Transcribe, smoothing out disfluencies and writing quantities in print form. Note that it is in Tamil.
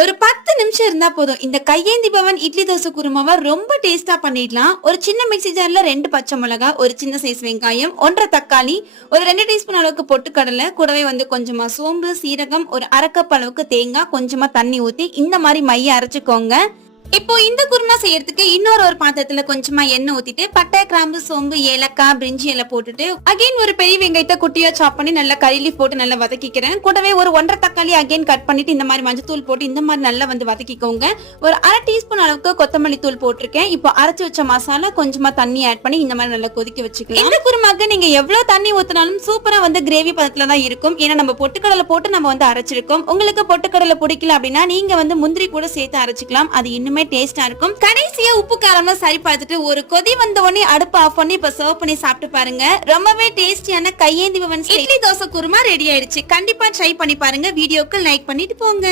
ஒரு 10 நிமிஷம் இருந்தா போதும். இந்த கையேந்தி பவன் இட்லி தோசை குருமாவ ரொம்ப டேஸ்டா பண்ணிடலாம். ஒரு சின்ன மிக்ஸி ஜார்ல 2 பச்சை மிளகாய், ஒரு சின்ன சைஸ் வெங்காயம், 1 1/2 தக்காளி, ஒரு 2 டீஸ்பூன் அளவுக்கு பொட்டுக்கடலை, கூடவே கொஞ்சமா சோம்பு, சீரகம், ஒரு 1/2 கப் அளவுக்கு தேங்காய், கொஞ்சமா தண்ணி ஊத்தி இந்த மாதிரி மைய அரைச்சுக்கோங்க. இப்போ இந்த குருமா செய்யறதுக்கு ஒரு பாத்திரத்துல கொஞ்சமா எண்ணெய் ஊத்திட்டு பட்டை, கிராம்பு, சோம்பு, ஏலக்காய், பிரிஞ்சி எல்லாம் போட்டுட்டு அகைன் ஒரு பெரிய வெங்காயத்தை குட்டியா சாப் பண்ணி நல்லா கறி லீஃப் போட்டு நல்லா வதக்கிக்கிறேன். கூடவே ஒரு 1 1/2 தக்காளி அகைன் கட் பண்ணிட்டு இந்த மாதிரி மஞ்சத்தூள் போட்டு இந்த மாதிரி நல்லா வதக்கிக்கோங்க. ஒரு 1/2 டீஸ்பூன் அளவுக்கு கொத்தமல்லி தூள் போட்டிருக்கேன். இப்போ அரைச்சு வச்ச மசாலா கொஞ்சமா தண்ணி ஆட் பண்ணி இந்த மாதிரி நல்லா கொதிக்க வச்சுக்கலாம். இந்த குருமாக்கு நீங்க எவ்வளவு தண்ணி ஊத்தினாலும் சூப்பரா கிரேவி பதத்துல தான் இருக்கும். ஏன்னா நம்ம பொட்டுக்கடலை போட்டு நம்ம அரைச்சிருக்கோம். உங்களுக்கு பொட்டுக்கடலை பிடிக்கல அப்படின்னா நீங்க முந்திரி கூட சேர்த்து அரைச்சிக்கலாம். அது இன்னுமே டேஸ்டா இருக்கும். கடைசியா உப்பு காரமா சரி பார்த்துட்டு ஒரு கொதி வந்த உடனே அடுப்பு ஆஃப் பண்ணி இப்ப சர்வ் பண்ணி சாப்பிட்டு பாருங்க. ரொம்பவே டேஸ்டியான கையேந்தி பவன் இட்லி தோசை குருமா ரெடி ஆயிடுச்சு. கண்டிப்பா ட்ரை பண்ணி பாருங்க. வீடியோக்கு லைக் பண்ணிட்டு போங்க.